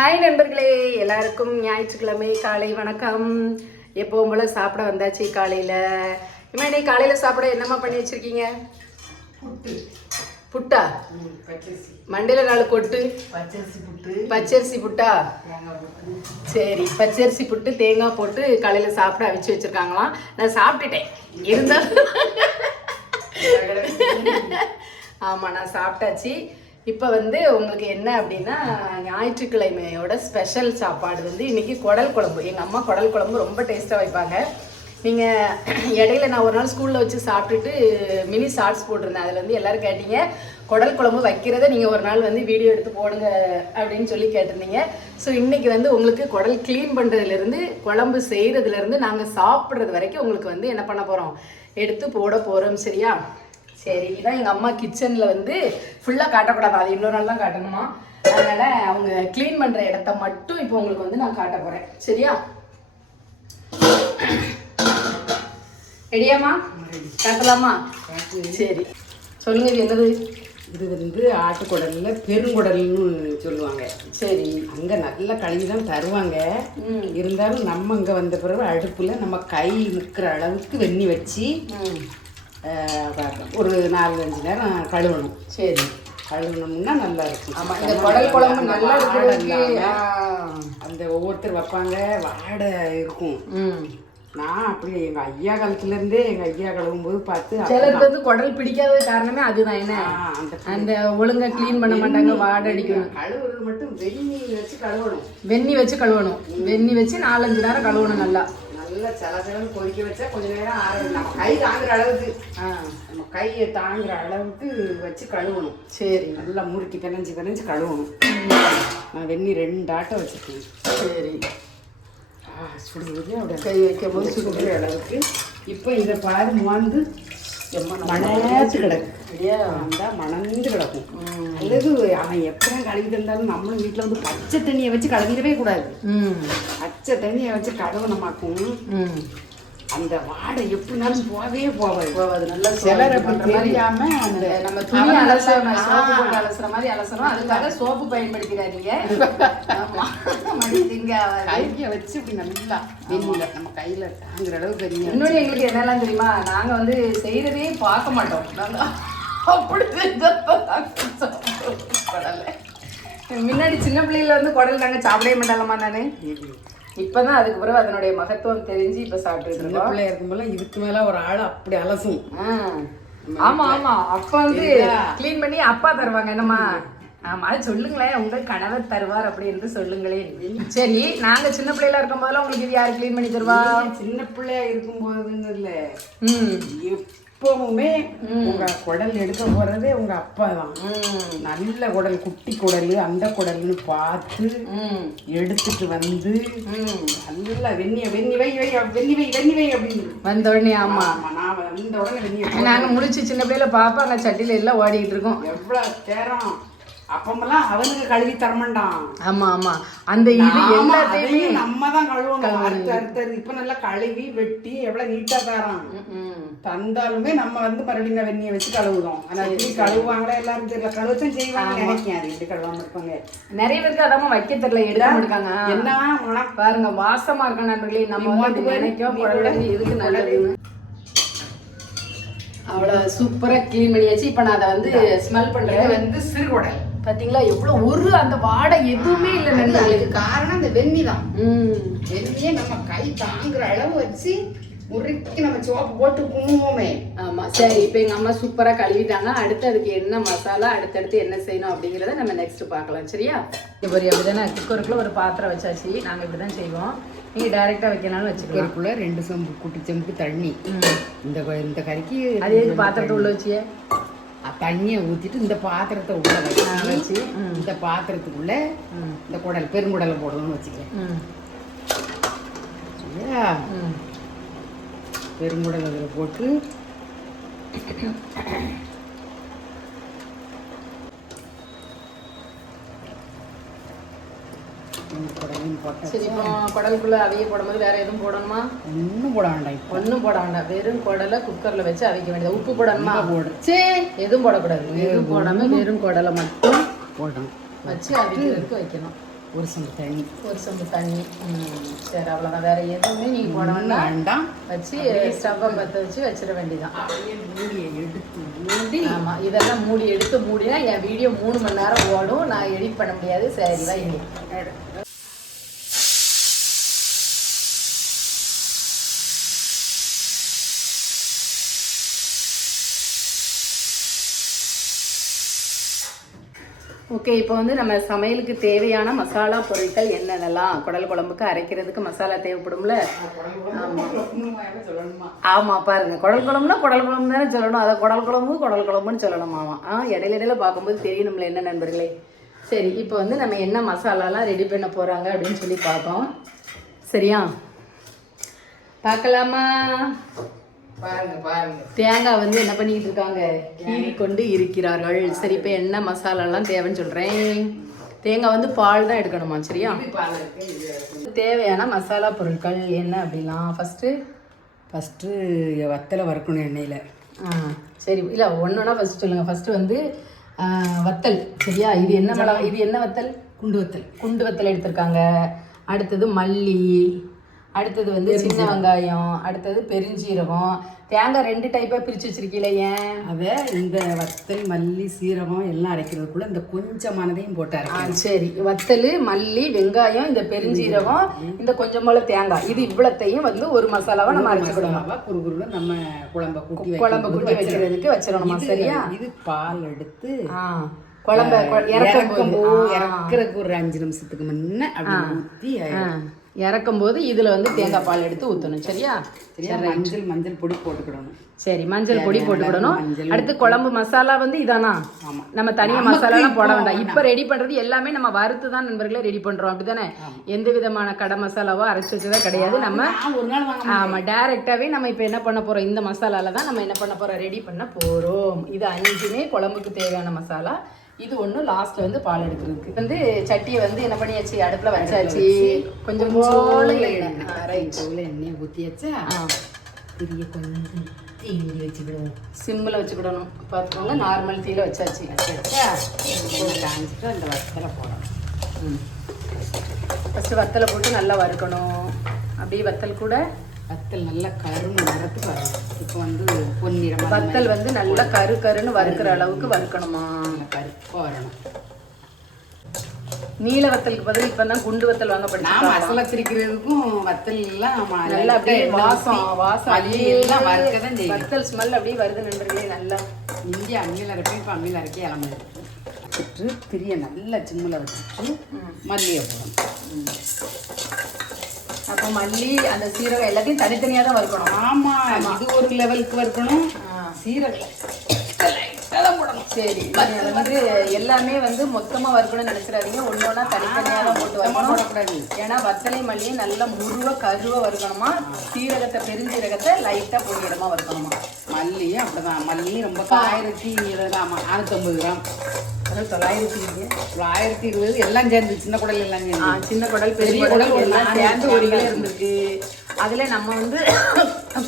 Hi நண்பர்களே. எல்லாருக்கும் ஞாயிற்றுக்கிழமை காலை வணக்கம். எப்பவும் போல சாப்பிட வந்தாச்சு காலையில். இம்மா இன்னைக்கு காலையில் சாப்பிட என்னம்மா பண்ணி வச்சிருக்கீங்க? புட்டு. மண்டையில் நாலு கொட்டு. பச்சரிசி புட்டு. பச்சரிசி புட்டா? சரி பச்சரிசி புட்டு தேங்காய் போட்டு காலையில் சாப்பிட அவிச்சு வச்சிருக்காங்களாம். நான் சாப்பிட்டுட்டேன். இருந்தாலும் ஆமாம் நான் சாப்பிட்டாச்சு. இப்போ வந்து உங்களுக்கு என்ன அப்படின்னா ஞாயிற்றுக்கிழமையோட ஸ்பெஷல் சாப்பாடு வந்து இன்றைக்கி குடல் குழம்பு. எங்கள் அம்மா குடல் குழம்பு ரொம்ப டேஸ்ட்டாக வைப்பாங்க. நீங்கள் இடையில நான் ஒரு நாள் ஸ்கூலில் வச்சு சாப்பிட்டுட்டு மினி ஷார்ட்ஸ் போட்டிருந்தேன். அதில் வந்து எல்லோரும் கேட்டீங்க குடல் குழம்பு வைக்கிறத நீங்கள் ஒரு நாள் வந்து வீடியோ எடுத்து போடுங்க அப்படின்னு சொல்லி கேட்டிருந்தீங்க. ஸோ இன்றைக்கி வந்து உங்களுக்கு குடல் க்ளீன் பண்ணுறதுலேருந்து குழம்பு செய்கிறதுலேருந்து நாங்கள் சாப்பிட்றது வரைக்கும் உங்களுக்கு வந்து என்ன பண்ண போகிறோம் எடுத்து போட போகிறோம் சரியா? சரி இதான் எங்கள் அம்மா கிச்சனில் வந்து ஃபுல்லாக காட்டக்கூடாது. அது இன்னொரு நாள் தான் காட்டணுமா? அதனால அவங்க க்ளீன் பண்ணுற இடத்த மட்டும் இப்போ உங்களுக்கு வந்து நான் காட்ட போகிறேன் சரியா? ரெடியாம்மா காட்டலாமா? சரி. சொல்லுங்க இது என்னது? இது வந்து ஆட்டுக்குடல்ல பெருங்குடல்னு சொல்லுவாங்க. சரி. அங்க நல்ல கழுவி தான் தருவாங்க. இருந்தாலும் நம்ம இங்க வந்த பிறகு அடுப்புல நம்ம கை முக்கிற அளவுக்கு வெண்ணி வச்சு. ஒரு நாலு அஞ்சு நேரம் கழுவணும். சரி. கழுவணும்னா நல்லா இருக்கும். ஆமா இந்த குடல் குழம்பு நல்லா. அந்த ஒவ்வொருத்தர் வைப்பாங்க வாடை இருக்கும். நான் அப்படி எங்க ஐயா காலத்துல இருந்தே எங்க ஐயா கழுவும் போது பார்த்து சிலருக்கு வந்து குடல் பிடிக்காத காரணமே அதுதான் என்ன? அந்த அந்த ஒழுங்கா க்ளீன் பண்ண மாட்டாங்க வாடை அடிக்கும் கழுவுறது மட்டும் வெந்நி வச்சு கழுவணும். வெந்நி வச்சு கழுவணும். வெந்நி வச்சு நாலஞ்சு நேரம் கழுவணும் நல்லா. நல்லா சலசலன்னு கொதிக்க வச்சா கொஞ்ச நேரம் ஆற நம்ம கை தாங்குற அளவுக்கு ஆ. நம்ம கையை தாங்குற அளவுக்கு வச்சு கழுவணும். சரி. நல்லா முறுக்கி பிணைஞ்சு பிணைஞ்சு கழுவணும். நான் வெந்நி ரெண்டு ஆட்டம் வச்சுருக்கேன். சரி. ஆ சுடுறது அப்படியே கை வைக்கும் போது சுடுற அளவுக்கு. இப்போ இதை பாரு வந்து மணத்து கிடக்கு. சரியா வந்தா மணந்து கிடக்கும். அல்லது அவன் எப்படி கழுவி தந்தாலும் நம்மளும் வீட்டில் வந்து பச்சை தண்ணியை வச்சு கழுவிடவே கூடாது. பச்சை தண்ணியை வச்சு கழுவணமாக்கும். அந்த வாடை எப்படினாலும் போகவே போகாது. போகாது நல்லா சிலர் அப்படி தெரியாம அந்த நம்ம துணி அலசணும் சோப்பு போட்டு அலசுற மாதிரி அலசணும் அதுக்காக சோப்பு பயன்படுத்திடாதீங்க. மடி திங்க. கையை வச்சு இப்படி நல்லா வெந்நில நம்ம கையில தாங்குற அளவுக்கு வெந்நில இன்னொன்று எங்களுக்கு என்னெல்லாம் தெரியுமா? நாங்க வந்து செய்யறதே பார்க்க மாட்டோம். நாங்க அப்படி முன்னாடி சின்ன பிள்ளையில வந்து குடல் நாங்க சாப்பிடவே மாட்டாலம்மா நானு? இப்பதான் அதுக்கு பிறகு அதனுடைய மகத்துவம் தெரிஞ்சு இப்ப சாப்பிட்டுட்டு சின்ன இருக்கோம். பிள்ளையா இருக்கும்போது இதுக்கு மேல ஒரு ஆள் அப்படி அலசும். ஆ. ஆமா ஆமா. அப்ப வந்து க்ளீன் பண்ணி அப்பா தருவாங்க. என்னம்மா? ஆமா அது சொல்லுங்களேன். உங்க கணவர் தருவார் அப்படி என்று சொல்லுங்களேன். சரி நாங்க சின்ன பிள்ளைல இருக்கும் போதெல்லாம் உங்களுக்கு இது யாரு க்ளீன் பண்ணி தருவா? சின்ன பிள்ளையா இருக்கும் போதுன்னு இல்ல ம் எப்பவுமே உங்க குடல் எடுக்க போறதே உங்க அப்பா தான். நல்ல குடல் குட்டி குடல் அந்த குடல்னு பார்த்து எடுத்துட்டு வந்து நல்லா வெந்நிய வெந்நி வை வை வெந்நி வை வெந்நி வை அப்படின்னு. வந்த உடனே ஆமா நான் வந்த உடனே வெந்நி. நாங்க முடிச்சு சின்ன பிள்ளைல பாப்பாங்க சட்டில எல்லாம் ஓடிக்கிட்டு இருக்கோம். எவ்வளவு நேரம்? அப்பமெல்லாம் அவனுக்கு கழுவி தரமாட்டான். ஆமா ஆமா. அந்த இது எல்லாத்தையுமே நம்ம தான் கழுவணும். அறுத்து அறுத்தது இப்ப நல்லா கழுவி வெட்டி எவ்வளவு நீட்டா தரான். தந்தாலுமே நம்ம வந்து மறுபடியும் வெந்நிய வச்சு கழுவுதோம் ஆனா எப்படி கழுவுவாங்களா எல்லாரும் தெரியல. கழுவத்தான் செய்வாங்க. நினைக்கிறேன் அது எப்படி கழுவாம இருப்பாங்க. நிறைய பேருக்கு அதாம வைக்க தெரியல. எடுக்க மாட்டாங்க. என்ன பாருங்க வாசமா இருக்க நண்பர்களே நம்ம நினைக்கும் குழந்தை எதுக்கு நல்லதுன்னு அவ்வளோ சூப்பரா க்ளீன் பண்ணியாச்சு. இப்போ நான் அதை வந்து ஸ்மெல் பண்றேன். வந்து சிறுகுடல். பாத்தீங்களா? எவ்வளவு ஒரு அந்த வாடை எதுவுமே இல்லை நண்பர்களே அதுக்கு காரணம் இந்த வெந்நி தான். ம். வெந்நியே நம்ம கை தாங்குற அளவு வச்சு முறுக்கி நம்ம சோப்பு போட்டு குங்குமமே. ஆமா சரி இப்போ எங்க அம்மா சூப்பரா கழுவிட்டாங்க. அடுத்து அதுக்கு என்ன மசாலா அடுத்தடுத்து என்ன செய்யணும் அப்படிங்கிறத நம்ம நெக்ஸ்ட் பார்க்கலாம் சரியா? இப்போ அப்படிதானே குக்கருக்குள்ள ஒரு பாத்திரம் வச்சாச்சு. நாங்க இப்படிதான் செய்வோம். நீங்க டைரக்டா வைக்கனாலும் வச்சுக்கலாம். குக்கருக்குள்ள ரெண்டு செம்பு குட்டி செம்பு தண்ணி. ம். இந்த கொ- இந்த கறிக்கு அது பாத்திரத்தை உள்ள வச்சியே? தண்ணியை ஊத்திட்டு இந்த பாத்திரத்தை உள்ள வச்சு வச்சு இந்த பாத்திரத்துக்குள்ள இந்த குடல் பெருங்குடலை போடணும்னு வச்சுக்கிறேன். ம். சரியா? பெருங்குடல் அதில் போட்டு இந்த குடலையும் போட்டு சரி இப்போ குடலுக்குள்ள அவிய போடும்போது வேற எதுவும் போடணுமா? ஒன்றும் போட வேண்டாம் ஒன்றும் போட வேண்டாம். வெறும் குடலை குக்கர்ல வச்சு அவிக்க வேண்டியது. உப்பு போடணுமா? போடு. எதுவும் போடக்கூடாது. எதுவும் போடாம வெறும் குடலை மட்டும் போடணும். வச்சு அவிக்கிறதுக்கு வைக்கணும். ஒரு சொம்பு தண்ணி. ஒரு சொம்பு தண்ணி. சரி அவ்வளோதான் வேற எதுவுமே நீங்கள் போட வேண்டாம். வேண்டாம். வச்சு ஸ்டவ்வை பற்ற வச்சு வச்சிட வேண்டியதான் மூடியை எடுத்து மூடி. ஆமாம் இதெல்லாம் மூடி எடுத்து மூடினா என் வீடியோ மூணு மணி நேரம் ஓடும். நான் எடிட் பண்ண முடியாது. சரி தான் ஓகே இப்போ வந்து நம்ம சமையலுக்கு தேவையான மசாலா பொருட்கள் என்னென்னலாம்? குடல் குழம்புக்கு அரைக்கிறதுக்கு மசாலா தேவைப்படும்ல? ஆமாம் ஆமாம் பாருங்க. குடல் குழம்புனா குடல் குழம்பு தானே சொல்லணும். அதை குடல் குழம்பு குடல் குழம்புன்னு சொல்லணும் ஆமாம் ஆ இடையில இடையில பார்க்கும்போது நம்மள என்ன நண்பர்களே. சரி இப்போ வந்து நம்ம என்ன மசாலாலாம் ரெடி பண்ண போகிறாங்க அப்படின்னு சொல்லி பார்ப்போம். சரியா? பார்க்கலாமா? தேங்காய் வந்து என்ன பண்ணிக்கிட்டு இருக்காங்க? கீறி கொண்டு இருக்கிறார்கள். சரி இப்போ என்ன மசாலாலாம் தேவைன்னு சொல்கிறேன் தேங்காய் வந்து பால் தான் எடுக்கணுமா சரியா. தேவையான மசாலா பொருட்கள் என்ன அப்படிலாம் ஃபஸ்ட்டு ஃபஸ்ட்டு வத்தலை வறுக்கணும் எண்ணெயில். ஆ சரி இல்லை ஒன்றுனா ஃபஸ்ட்டு சொல்லுங்கள் ஃபஸ்ட்டு வந்து வத்தல் சரியா? இது என்ன மிளகா இது என்ன வத்தல்? குண்டு வத்தல். குண்டு வத்தல் எடுத்திருக்காங்க. அடுத்தது மல்லி அடுத்தது வந்து சின்ன வெங்காயம் அடுத்தது பெருஞ்சீரகம். தேங்காய் ரெண்டு டைப்பாக பிரித்து வச்சிருக்கீல ஏன்? அதை இந்த வத்தல் மல்லி சீரகம் எல்லாம் அரைக்கிறதுக்குள்ள இந்த கொஞ்சமானதையும் போட்டாரு சரி. வத்தல் மல்லி வெங்காயம் இந்த பெருஞ்சீரகம் இந்த கொஞ்சம் போல தேங்காய். இது இவ்வளத்தையும் வந்து ஒரு மசாலாவை நம்ம அரைச்சிக்கணும் மசாலாவா குறுகுறுன்னு நம்ம குழம்ப கூட்டி குழம்பு குட்டி வைக்கிறதுக்கு வச்சிடணுமா சரியா இது பால் எடுத்து ஆ குழம்ப இறக்கும் இறக்குறதுக்கு ஒரு அஞ்சு நிமிஷத்துக்கு முன்ன அப்படி ஊற்றி இறக்கும் போது இதுல வந்து தேங்காய் பால் எடுத்து ஊற்றணும் சரியா? சரியா? மஞ்சள் மஞ்சள் பொடி போட்டுக்கிடணும். சரி மஞ்சள் பொடி போட்டுக்கிடணும். அடுத்து குழம்பு மசாலா வந்து இதானா. நம்ம தனியா மசாலாலாம் போட வேண்டாம். இப்போ ரெடி பண்றது எல்லாமே நம்ம வறுத்து தான் நண்பர்களே ரெடி பண்றோம். அப்படிதானே? எந்த விதமான கடை மசாலாவோ அரைச்சு வச்சதா கிடையாது. நம்ம நான் ஒரு நாள் வாங்க ஆமா டைரக்டாவே நம்ம இப்போ என்ன பண்ண போறோம்? இந்த மசாலால தான் நம்ம என்ன பண்ண போறோம்? ரெடி பண்ண போறோம். இது அஞ்சுமே குழம்புக்கு தேவையான மசாலா. இது ஒண்ணு லாஸ்ட்ல வந்து பால் எடுக்கிறதுக்கு. வந்து சட்டியை வந்து என்ன பண்ணியாச்சு? அடுப்புல வச்சாச்சு. கொஞ்சம் ரைட் எண்ணெயை. ஊற்றி வச்சா பெரிய கொஞ்சம் தீண்டி வச்சுக்கிடுவோம் சிம்மில் வச்சுக்கிடணும். பார்த்துக்கோங்க நார்மல் தீயில வச்சாச்சு. வச்சா காமிச்சிட்டு அந்த வத்தலை போடணும். ம். ஃபஸ்ட்டு வத்தலை போட்டு நல்லா வறுக்கணும். அப்படியே வத்தல் கூட வத்தல் நல்லா கரும்பு நிறத்துக்கு வரணும் இப்போ வந்து பொன்னிறமாக வத்தல் வந்து நல்லா கரு கருன்னு வறுக்கிற அளவுக்கு வறுக்கணுமா? கருப்பாக வரணும். நீல வத்தலுக்கு பதில் இப்போ தான் குண்டு வத்தல் வாங்க நான் மசாலா திரிக்கிறதுக்கும் வத்தல் எல்லாம் நல்லா அப்படியே வாசம் வாசம் எல்லாம் வறுக்க தான் செய்யும் வத்தல் ஸ்மெல் அப்படியே வருது நண்பர்களே நல்லா. இங்கே அம்மியில் அரைப்பேன் இப்போ அம்மியில் அரைக்க இளமை வச்சுட்டு திரிய நல்லா சிம்மில் வச்சுட்டு மல்லியை போடணும். அப்போ மல்லி அந்த சீரகம் எல்லாத்தையும் தனித்தனியாக தான் வறுக்கணும். ஆமா இது ஒரு லெவலுக்கு வறுக்கணும். சீரகம். சரி நீங்க வந்து எல்லாமே வந்து மொத்தமா வறுக்கணும்னு நினைச்சிடாதீங்க. ஒன்று ஒன்றா தனித்தனியாக தான் போட்டு வறுக்கணும். ஏன்னா வத்தலை மல்லியும் நல்லா முருவ கருவ வறுக்கணுமா? சீரகத்தை பெருஞ்சீரகத்தை லைட்டாக பொடியிடமா வறுக்கணுமா? மல்லியும் அப்படிதான். மல்லியும் ரொம்ப ஆயிரத்தி இருபது ஆமாம் நானூற்றம்பது கிராம். அதாவது தொள்ளாயிரத்தி இருபது. ஆயிரத்தி இருபது எல்லாம் சேர்ந்து சின்ன குடல் எல்லாம் சேர்ந்து. சின்ன குடல் பெரிய குடல் எல்லாம் சேர்ந்து ஒரு கிலோ இருந்திருக்கு. அதுல நம்ம வந்து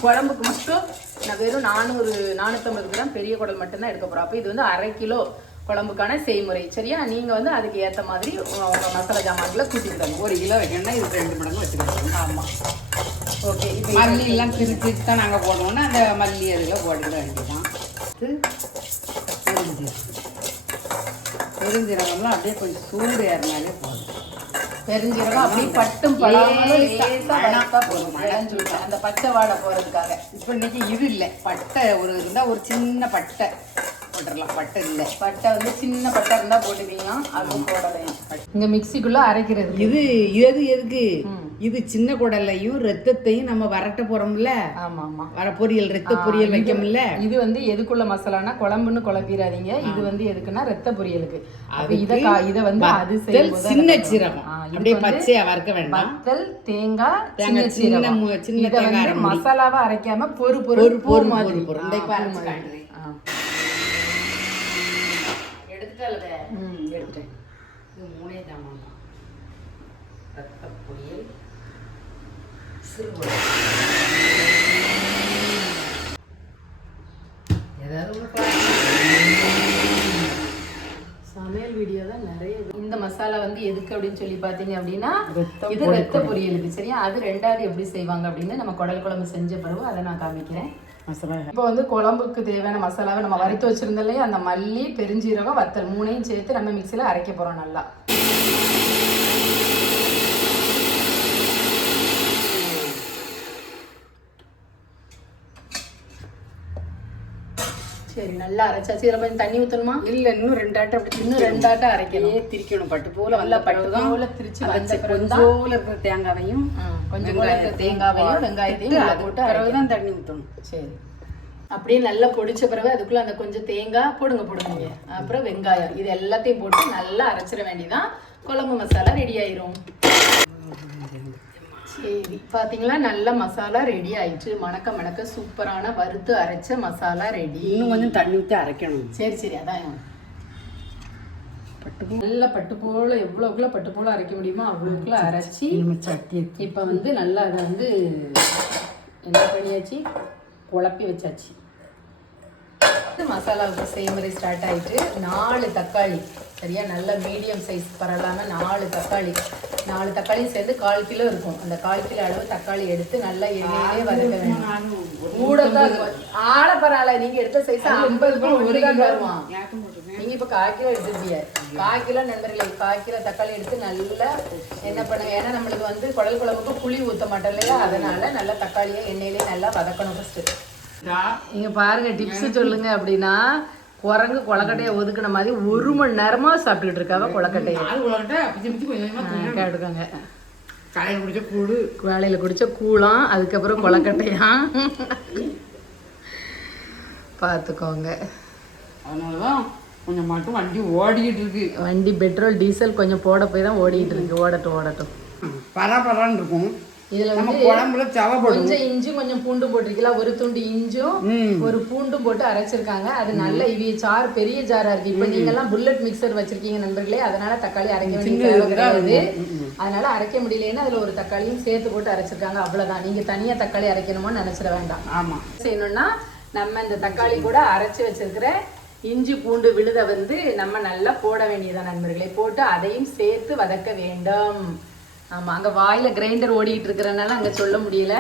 குழம்புக்கு மட்டும் நான் வெறும் நானூறு நானூற்றம்பது கிராம் பெரிய குடல் மட்டும்தான் எடுக்க போறோம் அப்போ இது வந்து அரை கிலோ குழம்புக்கான செய்முறை. சரியா? நீங்க வந்து அதுக்கு ஏத்த மாதிரி உங்க உங்க மசாலா ஜாமான்களை கூட்டிக்கிடணும் ஒரு கிலோ வைக்கணும்னா இது ரெண்டு மடங்கு வச்சுக்கணும். ஆமா. ஓகே இப்போ மல்லி எல்லாம் பிரித்து தான் நாங்கள் போடுவோம்னா அந்த மல்லி அதில் போட்டுக்கிட வேண்டியதான் பெருஞ்சீரகம். பெருஞ்சீரகம்லாம் அப்படியே கொஞ்சம் சூடு ஏறினாலே போதும். பெருஞ்சீரகம் அப்படியே பட்டும் படாமலும் வறுத்தா போதும் வேலைன்னு சொல்லிட்டேன் அந்த பச்சை வாடை போறதுக்காக. இப்போ இன்னைக்கு இது இல்லை. பட்டை ஒரு இருந்தால் ஒரு சின்ன பட்டை போட்டுடலாம். பட்டை இல்லை. பட்டை வந்து சின்ன பட்டை இருந்தா போட்டுக்கலாம். அதுவும் போடலாம். இங்க மிக்சிக்குள்ள அரைக்கிறது. இது எது எதுக்கு? இது சின்ன குடலையும் ரத்தத்தையும் நம்ம வரட்ட போறோம்ல? ஆமா ஆமா வர பொரியல் ரத்த பொரியல் வைக்கோம்ல? இது வந்து எதுக்குள்ள மசாலானா குழம்புன்னு குழப்பிடாதீங்க இது வந்து எதுக்குன்னா ரத்த பொரியலுக்கு. அப்ப இத இத வந்து அது சின்ன சீரகம். அப்படியே பச்சையா வறுக்க வேண்டாம். வத்தல் தேங்காய் சின்ன சீரகம். சின்ன தேங்காய். மசாலாவா அரைக்காம பொறு பொறு பொறு மாதிரி. பொறு பொறு. இந்த இப்ப ஆ, பூ அரைச்சு மாதிரி. காட்டுறேன். ஆ. எடுத்துட்டால. ம், எடுத்துட்டேன். இது மூணே தான் ரத்த பொரியல் ஏதாவது சமையல் வீடியோ தான் நிறைய இந்த மசாலா வந்து எதுக்கு அப்படின்னு சொல்லி பார்த்தீங்க அப்படின்னா இது ரத்த பொரியலுக்கு சரியா? அது ரெண்டாவது எப்படி செய்வாங்க அப்படின்னு நம்ம குடல் குழம்பு செஞ்ச பிறகு அதை நான் காமிக்கிறேன். இப்போ வந்து குழம்புக்கு தேவையான மசாலாவை நம்ம வறுத்து வச்சிருந்தோம் இல்லையா? அந்த மல்லி பெருஞ்சீரகம் வத்தல் மூணையும் சேர்த்து நம்ம மிக்சியில் அரைக்க போகிறோம் நல்லா. சரி நல்லா அரைச்சாச்சு. இதில் கொஞ்சம் தண்ணி ஊற்றணுமா இல்ல இன்னும் ரெண்டு ஆட்டம் அப்படி இன்னும் ரெண்டாட்டம் அரைக்கணும். அப்படியே திரிக்கணும். பட்டு போல நல்லா பட்டு போல திரிச்சு வந்த கொஞ்சோல இருக்கிற தேங்காவையும் கொஞ்சம் தேங்காவையும் வெங்காயத்தையும் உள்ள போட்டு அரைக்கணும். பிறகுதான் தண்ணி ஊற்றணும் சரி. அப்படியே நல்லா பொடிச்ச பிறகு அதுக்குள்ள அந்த கொஞ்சம் தேங்காய் போடுங்க போடுங்க. அப்புறம் வெங்காயம். இது எல்லாத்தையும் போட்டு நல்லா அரைச்சிட வேண்டியதான் குழம்பு மசாலா ரெடி ஆயிரும். சரி பாத்தீங்களா? நல்ல மசாலா ரெடி ஆயிடுச்சு. மணக்க மணக்க சூப்பரான வறுத்து அரைச்ச மசாலா ரெடி இன்னும் கொஞ்சம் தண்ணி ஊற்றி அரைக்கணும். சரி சரி. அதான். பட்டு நல்ல பட்டு போல எவ்வளோக்குள்ள பட்டு போல அரைக்க முடியுமோ அவ்வளோக்குள்ள அரைச்சி சட்டி இப்போ வந்து நல்லா அதை வந்து என்ன பண்ணியாச்சு? குழப்பி வச்சாச்சு. மசாலாவுக்கு செய்முறை ஸ்டார்ட் ஆயிட்டு நாலு தக்காளி. சரியா? நல்ல மீடியம் சைஸ் பரவலான நாலு தக்காளி நாலு தக்காளி சேர்ந்து கால் கிலோ இருக்கும். அந்த கால் கிலோ அளவு தக்காளி எடுத்து நல்லா எண்ணெயிலே வதக்க வேண்டும் கூட தான் இருக்கும். ஆள பரவாயில்ல. நீங்க எடுத்த சைஸ் ஐம்பதுக்கு ஒரு தான் வருமா நீங்க இப்ப கால் கிலோ எடுத்துருப்பீங்க. கால் கிலோ நண்பர்களே கால் கிலோ தக்காளி எடுத்து நல்லா என்ன பண்ணுங்க? ஏன்னா நம்மளுக்கு வந்து குடல் குழம்புக்கு புளி ஊத்த மாட்டோம் இல்லையா? அதனால நல்லா தக்காளியை எண்ணெயிலே நல்லா வதக்கணும் ஃபர்ஸ்ட் நீங்க பாருங்க டிப்ஸ் சொல்லுங்க அப்படின்னா குரங்கு கொலக்கட்டையை ஒதுக்குன மாதிரி ஒரு மணி நேரமா சாப்பிட்டுட்டு இருக்காவ கொலக்கட்டையை. எடுக்காங்க காலையில் குடிச்ச கூடு வேலையில குடிச்ச கூழாம் அதுக்கப்புறம் கொலக்கட்டையா? பார்த்துக்கோங்க அதனால தான் கொஞ்சம் மட்டும் வண்டி ஓடிக்கிட்டு இருக்கு. வண்டி பெட்ரோல் டீசல் கொஞ்சம் போட போய் தான் ஓடிட்டு இருக்கு. ஓடட்டும் ஓடட்டும். பரா பரான்னு இருக்கும். இதுல வந்து குழம்புல சவப்படும் கொஞ்சம் இஞ்சி கொஞ்சம் பூண்டு போட்டிருக்கலாம் ஒரு துண்டு இஞ்சும் ஒரு பூண்டும் போட்டு அரைச்சிருக்காங்க. அது நல்ல இவி சார் பெரிய ஜாரா இருக்கு. இப்போ நீங்க எல்லாம் புல்லட் மிக்சர் வச்சிருக்கீங்க நண்பர்களே. அதனால தக்காளி அரைக்க வேண்டிய கிடையாது அதனால அரைக்க முடியலன்னா அதுல ஒரு தக்காளியும் சேர்த்து போட்டு அரைச்சிருக்காங்க. அவ்வளவுதான். நீங்க தனியா தக்காளி அரைக்கணுமோன்னு நினைச்சிட வேண்டாம். ஆமாம் செய்யணும்னா நம்ம இந்த தக்காளி கூட அரைச்சு வச்சிருக்கிற இஞ்சி பூண்டு விழுத வந்து நம்ம நல்லா போட வேண்டியதான் நண்பர்களே. போட்டு அதையும் சேர்த்து வதக்க வேண்டும். ஆமா அங்க வாயில கிரைண்டர் ஓடிட்டு இருக்கிறனால அங்க சொல்ல முடியல.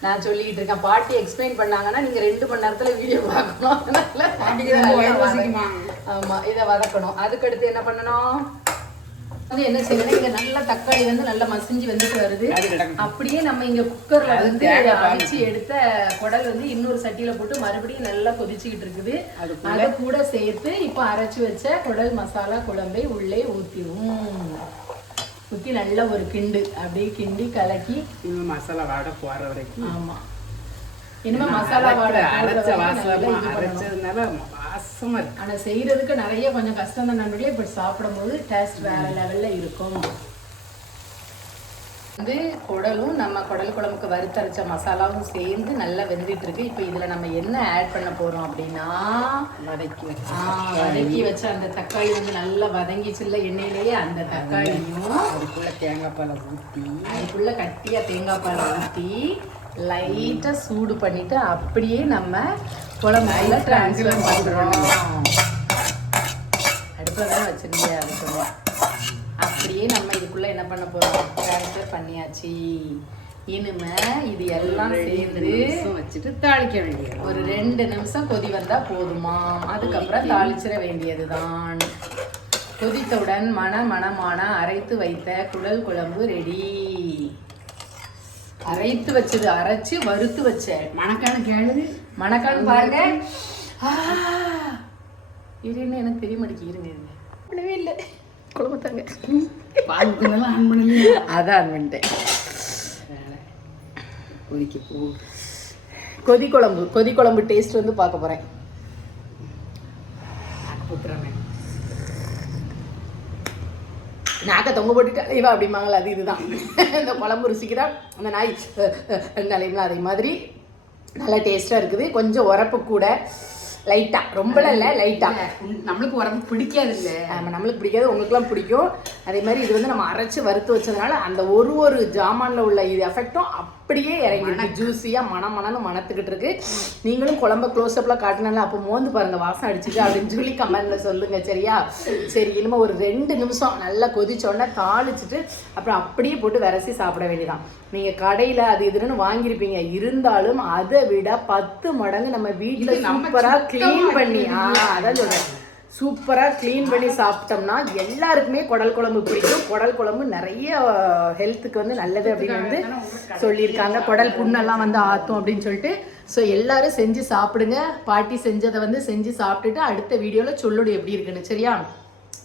நான் சொல்லிட்டு இருக்கேன். பாட்டி எக்ஸ்பிளைன் பண்ணாங்கன்னா நீங்க ரெண்டு மணி நேரத்துல வீடியோ பார்க்கணும். அதனால பாட்டிக்கு ரொம்ப நல்லா வயிறு வதக்க- வசிக்குமா? ஆமா இதை வதக்கணும். அதுக்கு அடுத்து என்ன பண்ணணும்? வந்து என்ன செய்யணும்? இங்க நல்லா தக்காளி வந்து நல்லா மசிஞ்சு வந்துட்டு வருது. அப்படியே நம்ம இங்க குக்கர்ல வந்து. அவிச்சு எடுத்த குடல் வந்து இன்னொரு சட்டியில போட்டு மறுபடியும் நல்லா கொதிச்சுக்கிட்டு இருக்குது. அதை கூட சேர்த்து இப்போ அரைச்சு வச்ச குடல் மசாலா குழம்பை உள்ளே ஊத்திடுவோம். ஊத்தி நல்லா ஒரு கிண்டு. அப்படியே கிண்டி கலக்கி. இன்னும் மசாலா வாடை போகிற வரைக்கும். ஆமா. இனிமே மசாலா வாடை அரைச்ச வாசமா. அரைச்சதுனால வாசமா இருக்கு. ஆனா செய்யறதுக்கு நிறைய கொஞ்சம் கஷ்டம் தான் நண்பர்களே இப்படி சாப்பிடும்போது டேஸ்ட் வேற லெவல்ல இருக்கும். வந்து குடலும் நம்ம குடல் குழம்புக்கு வறுத்தரைச்ச மசாலாவும் சேர்ந்து நல்லா வெந்துட்டு இருக்கு இப்போ இதுல நம்ம என்ன ஆட் பண்ண போறோம் அப்படின்னா வதக்கி வச்சு வதக்கி வச்ச அந்த தக்காளி வந்து நல்லா வதங்கிச்சுல்ல எண்ணெயிலேயே அந்த தக்காளியும் அதுக்குள்ள தேங்காய் பாலை ஊற்றி அதுக்குள்ள கட்டியா தேங்காய் பால் ஊற்றி லைட்டா சூடு பண்ணிட்டு அப்படியே நம்ம குழம்புல ட்ரான்ஸ்ஃபர் பண்றோம் அடுப்புல தான் வச்சிருந்தேன் அது சொல்லுவேன் அப்படியே நம்ம இதுக்குள்ள என்ன பண்ண போறோம்? ட்ரான்ஸ்ஃபர் பண்ணியாச்சு. இனிமே இது எல்லாம் சேர்ந்து வச்சுட்டு தாளிக்க வேண்டியது ஒரு ரெண்டு நிமிஷம் கொதி வந்தா போதுமா? அதுக்கப்புறம் தாளிச்சிட வேண்டியதுதான். கொதித்தவுடன் மண மணமான அரைத்து வைத்த குடல் குழம்பு ரெடி அரைத்து வச்சது அரைச்சு வறுத்து வச்ச. மணக்கான கேளுது மணக்கான்னு பாருங்க. ஆ! இருன்னு எனக்கு தெரிய பண்ணவே இல்லை. குழம்பத்தாங்க. பாலுக்குனாலும் ஆன் பண்ணலையா அதான் வந்துட்டேன் கொதிக்க போ. கொதி குழம்பு கொதி குழம்பு டேஸ்ட் வந்து பார்க்க போறேன். ஊத்துறாமே நாக்க தொங்க போட்டுட்டு அலைவா அப்படிம்பாங்களா அது இதுதான். இந்த குழம்பு ருசிக்கு தான் அந்த நாய் நிலையம்ல அதே மாதிரி. நல்லா டேஸ்ட்டாக இருக்குது. கொஞ்சம் உரப்பு கூட. லைட்டாக ரொம்பலாம் இல்லை லைட்டாக நம்மளுக்கு உடம்பு பிடிக்காது இல்ல ஆமாம் நம்மளுக்கு பிடிக்காது உங்களுக்குலாம் பிடிக்கும். அதே மாதிரி இது வந்து நம்ம அரைச்சு வறுத்து வச்சதுனால அந்த ஒரு ஒரு ஜாமான்ல உள்ள இது எஃபெக்டும் அப்படியே அப்படியே இறங்கிருக்கு ஜூஸியா மணம் மணன்னு மணத்துக்கிட்டு இருக்கு. நீங்களும் குழம்ப க்ளோஸ் அப்ல காட்டினால அப்போ மோந்து பாருங்க வாசம் அடிச்சுட்டு அப்படின்னு சொல்லி கமெண்ட்ல சொல்லுங்க சரியா? சரி இனிமே ஒரு ரெண்டு நிமிஷம் நல்லா கொதிச்சோடனே தாளிச்சிட்டு அப்புறம் அப்படியே போட்டு விரசி சாப்பிட வேண்டியதான் நீங்க கடையில அது இதுன்னு வாங்கியிருப்பீங்க. இருந்தாலும் அதை விட பத்து மடங்கு நம்ம வீட்டுல சூப்பரா க்ளீன் பண்ணி ஆ அதான் சொல்றேன். சூப்பராக க்ளீன் பண்ணி சாப்பிட்டோம்னா எல்லாருக்குமே குடல் குழம்பு பிடிக்கும். குடல் குழம்பு நிறைய ஹெல்த்துக்கு வந்து நல்லது அப்படின்னு வந்து சொல்லியிருக்காங்க. குடல் புண்ணெல்லாம் வந்து ஆத்தும் அப்படின்னு சொல்லிட்டு. ஸோ எல்லாரும் செஞ்சு சாப்பிடுங்க. பாட்டி செஞ்சதை வந்து செஞ்சு சாப்பிட்டுட்டு அடுத்த வீடியோவில் சொல்லுடு எப்படி இருக்குன்னு. சரியா?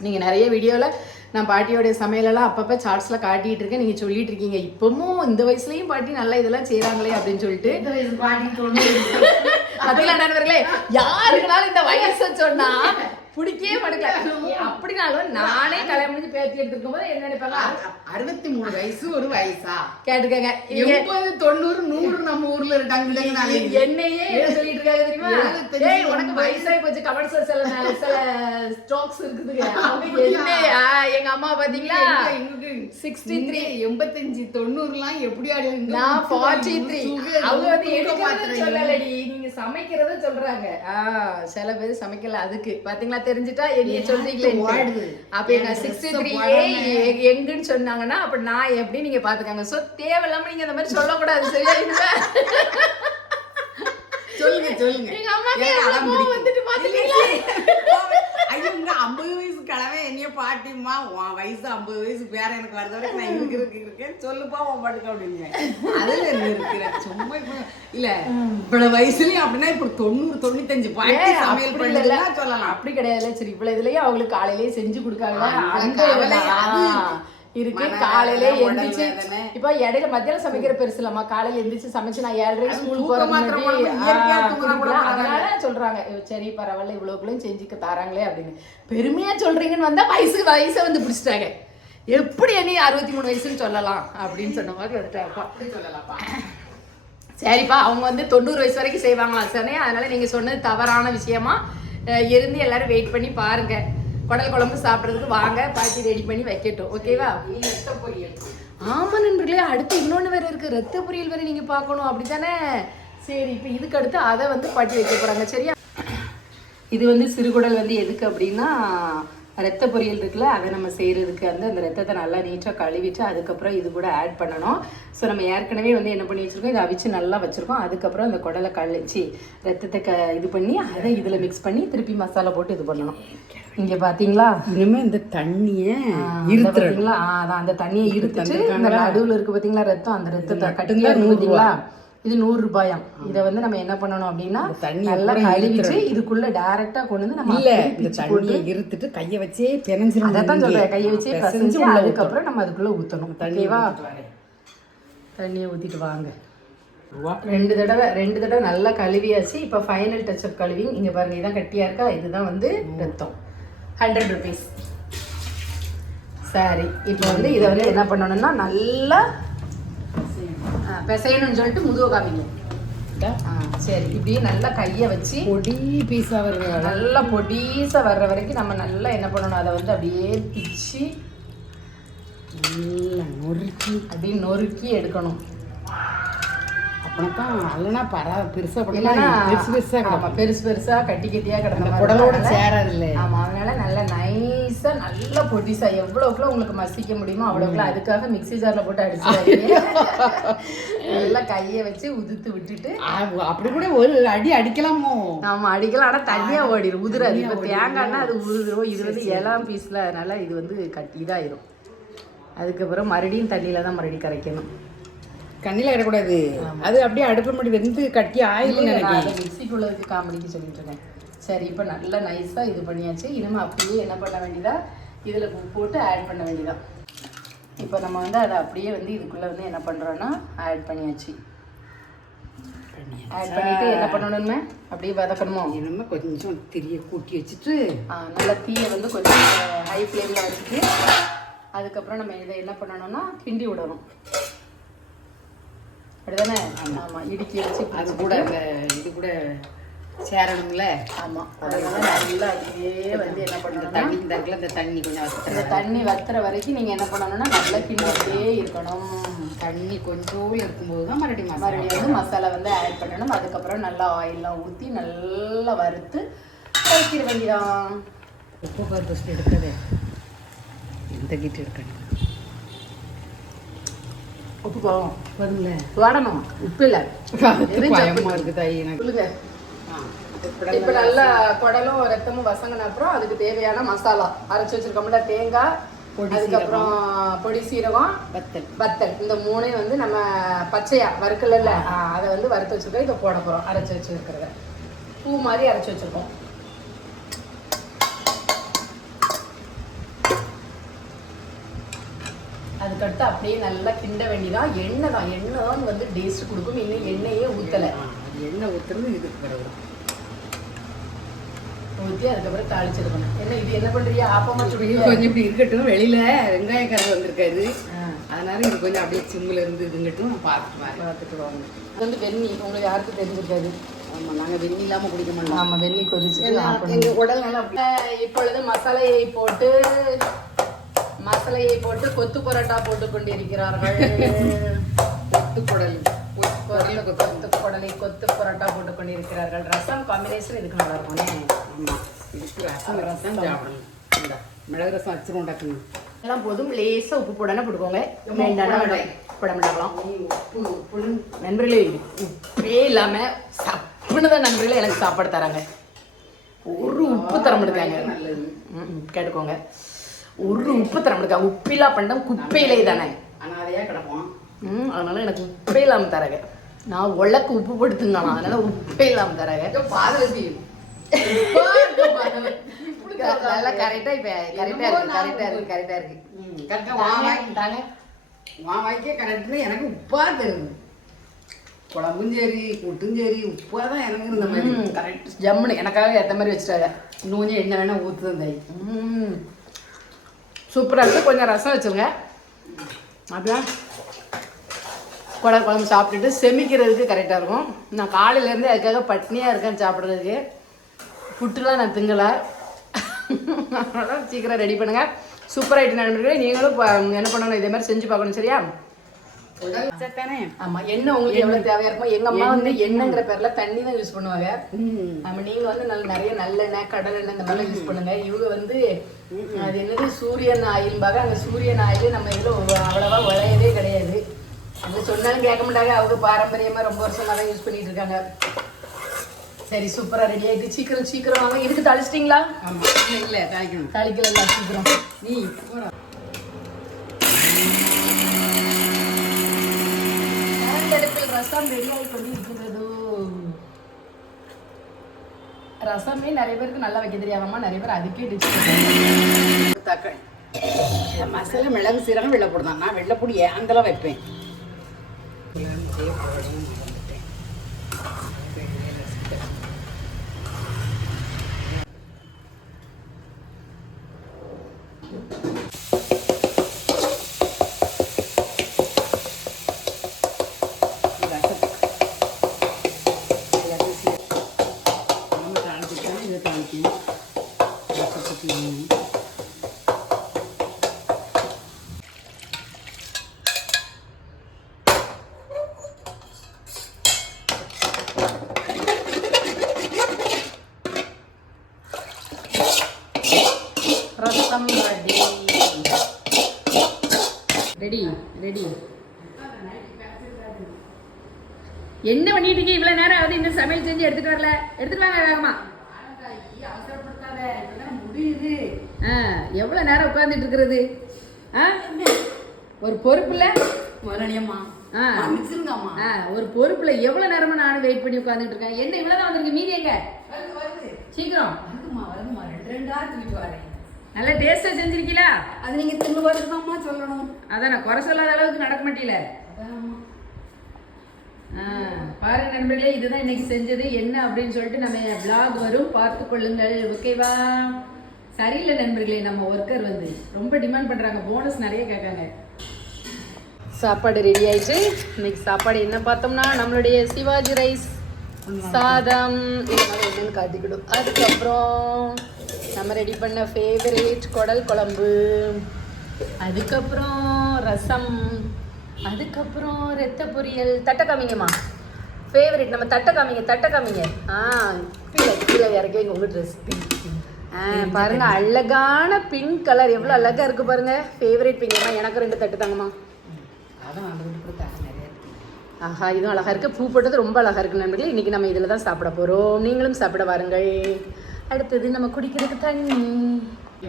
நீங்கள் நிறைய வீடியோவில் நான் பாட்டியோடைய சமையலெல்லாம் அப்பப்போ சார்ட்ஸில் காட்டிட்டு இருக்கேன் நீங்கள் சொல்லிட்டு இருக்கீங்க இப்பவும் இந்த வயசுலயும் பாட்டி நல்லா இதெல்லாம் செய்கிறாங்களே அப்படின்னு சொல்லிட்டு. இந்த வயசு பாட்டி தொண்ணூறு அதுல நண்பர்களே யாருக்குனாலும் இந்த வயசை சொன்னா பிடிக்கவே மாட்டேங்கல அப்படினாலும் நானே கல்யாணம் முடிஞ்சு பேத்தி எடுத்துருக்கும் போது என்ன நினைப்பாங்க? அறுபத்தி மூணு வயசு ஒரு வயசா? கேட்டுக்கங்க. எண்பது தொண்ணூறு நூறு நம்ம ஊர்ல இருக்காங்க என்னையே என்ன சொல்லிட்டு இருக்காங்க தெரியுமா உனக்கு வயசாகி போச்சு. கமெண்ட்ஸ்ல சில சில ஸ்டாக்ஸ் இருக்குதுங்க. என்ன எங்க அம்மா பாத்தீங்களா? சிக்ஸ்டி த்ரீ எண்பத்தஞ்சு தொண்ணூறுலாம் எப்படி நான் ஃபார்ட்டி த்ரீ அவங்க வந்து எடுக்கிறத சொல்லலடி. நீங்க சமைக்கிறத சொல்றாங்க. ஆ சில பேர் சமைக்கல. அதுக்கு பாத்தீங்களா? தெரிஞ்சுட்டா என்னைய சொல்றீங்களே. அப்ப எங்க சிக்ஸ்டி த்ரீ எங்குன்னு சொன்னாங்கன்னா அப்ப நான் எப்படி நீங்க பாத்துக்காங்க? சோ தேவையில்லாம நீங்க அந்த மாதிரி சொல்லக்கூடாது சரியா? இனிமே? சொல்லுங்க சொல்லுங்க. எங்க பிடிக்கும்? வந்துட்டு பாத்தீங்களா? ஐயோ இங்க ஐம்பது வயசு கிழமை என்னைய பாட்டிம்மா உன் வயசு ஐம்பது வயசு பேர எனக்கு வரத வரைக்கும் நான் இருக்கு இருக்கு இருக்கேன் சொல்லுப்பா உன் பாட்டுக்கு அப்படின்னு அதுல என்ன இருக்கிற சும்மா இப்ப இல்ல இவ்வளவு வயசுலயும் அப்படின்னா இப்ப தொண்ணூறு தொண்ணூத்தஞ்சு பாட்டி சமையல். பண்ணலாம் சொல்லலாம். அப்படி கிடையாது சரி இவ்வளவு இதுலயே அவங்களுக்கு காலையிலேயே செஞ்சு கொடுக்காங்க அந்த இருக்கு. காலையிலே எந்திரிச்சு. இப்ப இடையில மத்தியானம் சமைக்கிற பெருசு இல்லம்மா காலையில எந்திரிச்சு சமைச்சு நான் ஏழரை ஸ்கூல் தூக்க போற மாத்திரை முன்னாடி போடாம இயற்கையா ஆ, தூங்கினா கூட குடிக்கலாம். பரவாயில்ல. அதனால சொல்றாங்க "ஐயோ, சரி பரவாயில்ல இவ்வளவுக்குள்ளும் செஞ்சுக்க தாராங்களே அப்படின்னு. பெருமையா சொல்றீங்கன்னு வந்தா வயசுக்கு வயசை வந்து பிடிச்சிட்டாங்க. எப்படி நீ அறுபத்தி மூணு வயசுன்னு சொல்லலாம் அப்படின்னு சொன்ன மாதிரி வந்துட்டாப்பா சொல்லலாம்ப்பா. சரிப்பா அவங்க வந்து தொண்ணூறு வயசு வரைக்கும் செய்வாங்களாம் சரி அதனால நீங்க சொன்னது தவறான விஷயமா. இருந்து எல்லாரும் வெயிட் பண்ணி பாருங்க. குடல் குழம்பு சாப்பிட்றதுக்கு வாங்க பாட்டி ரெடி பண்ணி வைக்கட்டும். ஓகேவா நீ ஆமா நண்பர்களே அடுத்து இன்னொன்று வேற இருக்கு. ரத்த பொரியல் வேற நீங்க பார்க்கணும். அப்படித்தானே? சரி இப்போ இதுக்கு அடுத்து அதை வந்து பாட்டி வைக்க போறாங்க. சரியா? இது வந்து சிறுகுடல் வந்து எதுக்கு அப்படின்னா ரத்த பொரியல் இருக்குல்ல அதை நம்ம செய்கிறதுக்கு வந்து அந்த ரத்தத்தை நல்லா நீட்டாக கழுவிட்டு அதுக்கப்புறம் இது கூட ஆட் பண்ணணும். ஸோ நம்ம ஏற்கனவே வந்து என்ன பண்ணி வச்சுருக்கோம்? இதை அவிச்சு நல்லா வச்சுருக்கோம். அதுக்கப்புறம் அந்த குடலை கழிச்சு ரத்தத்தை க இது பண்ணி அதை இதில் மிக்ஸ் பண்ணி திருப்பி மசாலா போட்டு இது பண்ணணும். இங்கே பார்த்தீங்களா இனிமே இந்த தண்ணிய பார்த்தீங்களா அதான் அந்த தண்ணியை இருத்துட்டு இந்த நடுவில் இருக்கு பார்த்தீங்களா ரத்தம். அந்த ரத்தத்தை கட்டியா இருக்கு பார்த்தீங்களா இது நூறு ரூபாயாம். இதை வந்து நம்ம என்ன பண்ணணும் அப்படின்னா தண்ணியை நல்லா கழுவிட்டு இதுக்குள்ள டைரக்டா கொண்டு வந்து நம்ம இல்ல இந்த தண்ணியை இருத்துட்டு கைய வச்சே பிணைஞ்சிரும் அதான் சொல்றேன். கையை வச்சு பிசைஞ்சு அதுக்கப்புறம் நம்ம அதுக்குள்ள தண்ணி ஊத்திட்டு வரேன். தண்ணியை ஊத்திட்டு வாங்க. ரெண்டு தடவை ரெண்டு தடவை நல்லா கழுவியாச்சு. இப்போ ஃபைனல் டச்சப் கழுவி இங்க பாருங்க இதான் கட்டியா இருக்கா? இதுதான் வந்து ரத்தம். ஹண்ட்ரட் ருபீஸ் சரி இப்போ வந்து இதை வந்து என்ன பண்ணணும்னா நல்லா பிசையணும்னு சொல்லிட்டு முதுக காமிங்க சரி. இப்படியே நல்லா கையை வச்சு பொடி பீஸா வருது நல்லா பொடிசா வர்ற வரைக்கும் நம்ம நல்லா என்ன பண்ணணும்? அதை வந்து அப்படியே பிச்சு நல்லா நொறுக்கி அப்படியே நொறுக்கி எடுக்கணும். அப்படின்னா அல்லனா பரா பெருசா இல்லைன்னா பண்ணலாம் பெருசு பெருசா ஆமா, கிடக்கும். பெருசு பெருசா கட்டி கட்டியா கிடந்த அந்த மாதிரி குடலோட சேராது இல்ல ஆமா அதனால நல்லா நைஸா நல்ல பொடிசா எவ்வளவுக்குள்ள உங்களுக்கு மசிக்க முடியுமோ அவ்வளவுக்குள்ள அதுக்காக மிக்ஸி ஜார்ல போட்டு அடிச்சு நல்லா கையை வச்சு உதுத்து விட்டுட்டு. அப்படி கூட ஒரு அடி அடிக்கலாமோ? ஆமா அடிக்கலாம். ஆனா தனியா ஓடிடும் உதிராது. இப்ப தேங்காய்னா அது உதிரும் இது வந்து இளம் பீஸ்ல அதனால இது வந்து கட்டி இதாயிரும். அதுக்கப்புறம் மறுபடியும் தண்ணியில தான் மறுபடியும் கரைக்கணும். கண்ணில இடக்கூடாது அது அப்படியே அடுப்பு முடி வெந்து கட்டி ஆயிலும் நினைக்கிறேன். மிக்சிக்குள்ளதுக்கு காமெடிக்கு சொல்லிட்டு இருக்கேன். சரி இப்போ நல்லா நைஸாக இது பண்ணியாச்சு. இனிமே அப்படியே என்ன பண்ண வேண்டியதா? இதில் போட்டு ஆட் பண்ண வேண்டியதா? இப்போ நம்ம வந்து அதை அப்படியே வந்து இதுக்குள்ளே வந்து என்ன பண்ணுறோன்னா ஆட் பண்ணியாச்சு. ஆட் பண்ணிட்டு என்ன பண்ணணுமே அப்படியே வதக்கணுமோ? இனிமே கொஞ்சம் திரிய கூட்டி வச்சுட்டு நல்லா தீயை வந்து கொஞ்சம் ஹை ஃப்ளேமில் வச்சுட்டு அதுக்கப்புறம் நம்ம இதை என்ன பண்ணணும்னா கிண்டி விடணும். அப்படிதானே? ஆமாம் இடுக்கி வச்சு அது கூட அந்த இது கூட சேரணும்ல? ஆமா அதனால நல்லா அப்படியே வந்து என்ன இந்த பண்ணணும்னா தண்ணி இந்த இருக்குல்ல இந்த தண்ணி கொஞ்சம் இந்த தண்ணி வத்துற வரைக்கும் நீங்க என்ன பண்ணணும்னா நல்லா கிண்டிட்டே இருக்கணும். தண்ணி கொஞ்சோண்டு இருக்கும்போது தான் மறுபடியும் மறுபடியும் வந்து மசாலா வந்து ஆட் பண்ணணும். அதுக்கப்புறம் நல்லா ஆயில்லாம் ஊற்றி நல்லா வறுத்து வைக்கிற வேண்டியதான் உப்பு பருப்பு எடுக்கவே இந்த கிட்ட எடுக்கணும். உப்பு போகும் வரும்ல வாடணும். உப்பு இல்லை. பயமா இருக்குது எனக்கு. இப்போ நல்லா குடலும் ரத்தமும் வசங்கின அப்புறம் அதுக்கு தேவையான மசாலா. அரைச்சி வச்சிருக்கோம்ல தேங்காய் அதுக்கப்புறம் பொடி சீரகம் வத்தல். வத்தல். இந்த மூணையும் வந்து நம்ம பச்சையா வறுக்கல அதை வந்து வறுத்து வச்சிருக்கோம். இதை போட போறோம் அரைச்சி வச்சிருக்கிறத. பூ மாதிரி அரைச்சி வச்சிருக்கோம். அதுக்கடுத்து அப்படியே நல்லா கிண்ட வேண்டியதான் எண்ணெய் தான் எண்ணெய் தான் வந்து டேஸ்ட் கொடுக்கும். இன்னும் எண்ணெயே ஊத்தலை. ஆ, எண்ணெய் ஊற்றுறது இதுக்கு பிறகு. ஊற்றி அதுக்கப்புறம் தாளிச்சிருக்கணும். என்ன இது என்ன பண்றியா ஆப்பமா இது சுடுறியா? கொஞ்சம் இப்படி இருக்கட்டும். வெளியில வெங்காய கரை வந்திருக்காது அதனால இது கொஞ்சம் அப்படியே சிம்மில் இருந்து இதுங்கட்டும் பார்த்துட்டு பார்த்துட்டு வாங்க. இது வந்து வெந்நி உங்களுக்கு யாருக்கும் தெரிஞ்சிருக்காது ஆமாம் நாங்கள் வெந்நி இல்லாமல் குடிக்க மாட்டோம். ஆமா வெந்நி பண்ணி எங்கள் உடல் நல்லா இப்பொழுது மசாலையை போட்டு மசாலையை போட்டு கொத்து பரோட்டா போட்டு கொண்டிருக்கிறார்கள். கொத்து குடல் கொத்து குடலை. கொத்து பரோட்டா போட்டு கொண்டிருக்கிறார்கள். ரசம் காம்பினேஷன் இதுக்கு நல்லா இருக்கும்னே இதுக்கு ரசம் ரசம். சாப்பிடணும். இந்தா, மிளகு ரசம் வச்சிரும் டக்குன்னு எல்லாம் போதும். லேசா உப்பு போடனா போட்டுக்கோங்க. வேண்டாம்னா வேண்டாம். போட மாட்டாங்களாம் உப்பு உப்புன்னு நண்பர்களே உப்பே இல்லாம சப்புன்னு தான் நண்பர்களே எனக்கு சாப்பாடு தராங்க. ஒரு உப்பு தர மாட்டாங்க கேட்டுக்கோங்க. ஒரு உப்பு தர மாட்டாங்க உப்பில்லா பண்டம் குப்பையிலே தானே. அனாதையாக கிடப்போம் ம், அதனால எனக்கு உப்பே இல்லாம தராங்க நான் உலக்கு உப்பு போட்டு அதனால உப்பே இல்லாம தராங்க பாதரசி நல்லா கரெக்டா இப்ப கரெக்டா இருக்கு கரெக்டா இருக்கு கரெக்டா இருக்கு. கரெக்டாக வா தாங்க வா வாய்க்கே கரெக்டாக எனக்கு உப்பா தெரியுது குழம்பும் சரி கூட்டும் சரி உப்பா தான் எனக்கு மாதிரி. கரெக்ட் ஜம்முன்னு எனக்காக ஏத்த மாதிரி வச்சுட்டாங்க. இன்னும் கொஞ்சம் என்ன வேணா ஊற்றுதான் தாய். ம். சூப்பராக இருக்குது கொஞ்சம் ரசம் வச்சுருங்க அப்படியா? குடல் குழம்பு சாப்பிட்டுட்டு செமிக்கிறதுக்கு கரெக்டாக இருக்கும். நான் காலையிலேருந்து அதுக்காக பட்னியாக இருக்கேன் சாப்பிட்றதுக்கு. ஃபுட்டுலாம் நான் திங்கலை. அதனால சீக்கிரம் ரெடி பண்ணுங்கள் சூப்பர் ஆகிட்டு நண்பர்களே நீங்களும் என்ன பண்ணணும்? இதே மாதிரி செஞ்சு பார்க்கணும் சரியா? ஆமாம் எண்ணெய் உங்களுக்கு எவ்வளோ தேவையாக இருக்கும் எங்கள் அம்மா வந்து எண்ணெய்ங்கிற பேரில் தண்ணி தான் யூஸ் பண்ணுவாங்க. ம். நம்ம நீங்க வந்து நல்ல நிறைய நல்லெண்ணெய் கடலெண்ணெய் இந்த மாதிரிலாம் யூஸ் பண்ணுங்க. இவங்க வந்து அது என்னது? சூரியன் ஆயில்பாக அந்த சூரியன் ஆயில் நம்ம இதுல அவ்வளவா விளையவே கிடையாது. அவங்க சொன்னாலும் கேட்க மாட்டாங்க. அவங்க பாரம்பரியமா ரொம்ப வருஷமா தான் யூஸ் பண்ணிட்டு இருக்காங்க. சரி சூப்பரா ரெடி ஆயிட்டு சீக்கிரம் சீக்கிரம் வாங்க. இதுக்கு தாளிச்சிட்டிங்களா? ஆமாம் இல்லை தாய்க்கணும் தாளிக்கலாம் சீக்கிரம். நீ போடா அடுப்பில் ரசம் ரெடி ஆகி கொண்டு இருக்கிறது ரசமே நிறைய பேருக்கு நல்லா வைக்க தெரியாதம்மா நிறைய பேர் அதுக்கே டிச்சு தக்காளி மசாலா மிளகு சீரகம் வெள்ளைப்பூடு தான். நான் வெள்ளைப்பூடி ஏந்தலாம் வைப்பேன்? இதை தாளிக்கணும் ரசத்துக்கு ரசம் ரெடி ரெடி. ரெடி என்ன பண்ணிட்டு இருக்கீங்க? இவ்வளவு நேரம் ஆகுது இன்னும் சமையல் செஞ்சு எடுத்துட்டு வரல. எடுத்துட்டு வாங்க வேகமா முடியுது ஆ எவ்வளவு நேரம் உட்கார்ந்துட்டு இருக்கிறது? ஆ? ஒரு பொறுப்புல? முதலாளியம்மா ஆ. ஆ ஒரு பொறுப்புல எவ்வளவு நேரமா நானும் வெயிட் பண்ணி உட்கார்ந்துட்டு இருக்கேன்? என்ன இவ்வளவுதான் வந்திருக்கு? மீதி எங்க? சீக்கிரம். நல்லா டேஸ்டா செஞ்சிருக்கீங்களா அது நீங்க தின்னு வருதுதாம்மா சொல்லணும். அதான் நான் குறை சொல்லாத அளவுக்கு நடக்க மாட்டீல. பாருங்க நண்பர்களே இதுதான் இன்னைக்கு செஞ்சது. என்ன அப்படின்னு சொல்லிட்டு நம்ம vlog வரும். பார்த்து கொள்ளுங்கள். ஓகேவா? சரியில்லை நண்பர்களே நம்ம ஒர்க்கர் வந்து. ரொம்ப டிமாண்ட் பண்றாங்க. போனஸ் நிறைய கேட்காங்க. சாப்பாடு ரெடி ஆயிடுச்சு. இன்னைக்கு சாப்பாடு என்ன பார்த்தோம்னா நம்மளுடைய சிவாஜி ரைஸ். சாதம். என்னன்னு காட்டிக்கிடும். அதுக்கப்புறம் நம்ம ரெடி பண்ண ஃபேவரேட் குடல் குழம்பு. அதுக்கப்புறம் ரசம். அதுக்கப்புறம் ரத்த பொரியல். தட்டை காமிங்கம்மா. ஃபேவரட் நம்ம தட்டை காமிங்க தட்டை காமிங்க. ஆ கீழே கீழே இறக்கி உங்கள் ட்ரெஸ் பாருங்க அழகான பிங்க் கலர் எவ்வளோ அழகா இருக்கு பாருங்க. ஃபேவரட் பிங்க்மா எனக்கு ரெண்டு தட்டு தாங்கம்மா. ஆஹா இதுவும் அழகா இருக்கு. பூ போட்டது ரொம்ப அழகா இருக்கு நண்பர்களே. இன்னைக்கு நம்ம இதில் தான் சாப்பிட போறோம். நீங்களும் சாப்பிட வாருங்கள். அடுத்தது நம்ம குடிக்கிறதுக்கு தண்ணி.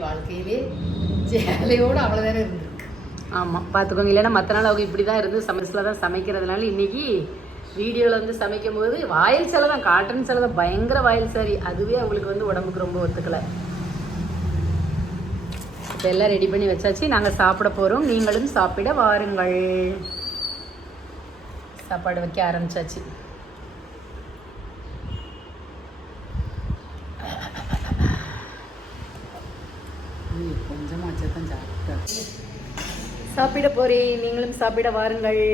வாழ்க்கையிலே ஜேலையோடு அவ்வளோ நேரம் இருந்திருக்கு. ஆமாம் பார்த்துக்கோங்க இல்லைன்னா மற்ற நாள் அவங்க இப்படி தான் இருந்து சமைச்சில் தான் சமைக்கிறதுனால இன்னைக்கு வீடியோவில் வந்து சமைக்கும் போது வாயில் சிலை தான் காட்டன் சிலை தான் பயங்கர வாயில் சாரி. அதுவே அவங்களுக்கு வந்து உடம்புக்கு ரொம்ப ஒத்துக்கலை. இப்போ எல்லாம் ரெடி பண்ணி வச்சாச்சு. நாங்கள் சாப்பிட போகிறோம் நீங்களும் சாப்பிட வாருங்கள். சாப்பாடு வைக்க ஆரம்பிச்சாச்சு. கொஞ்சமாக தான் சாப்பிட்டேன். சாப்பிட போறேன். நீங்களும் சாப்பிட வாருங்கள்.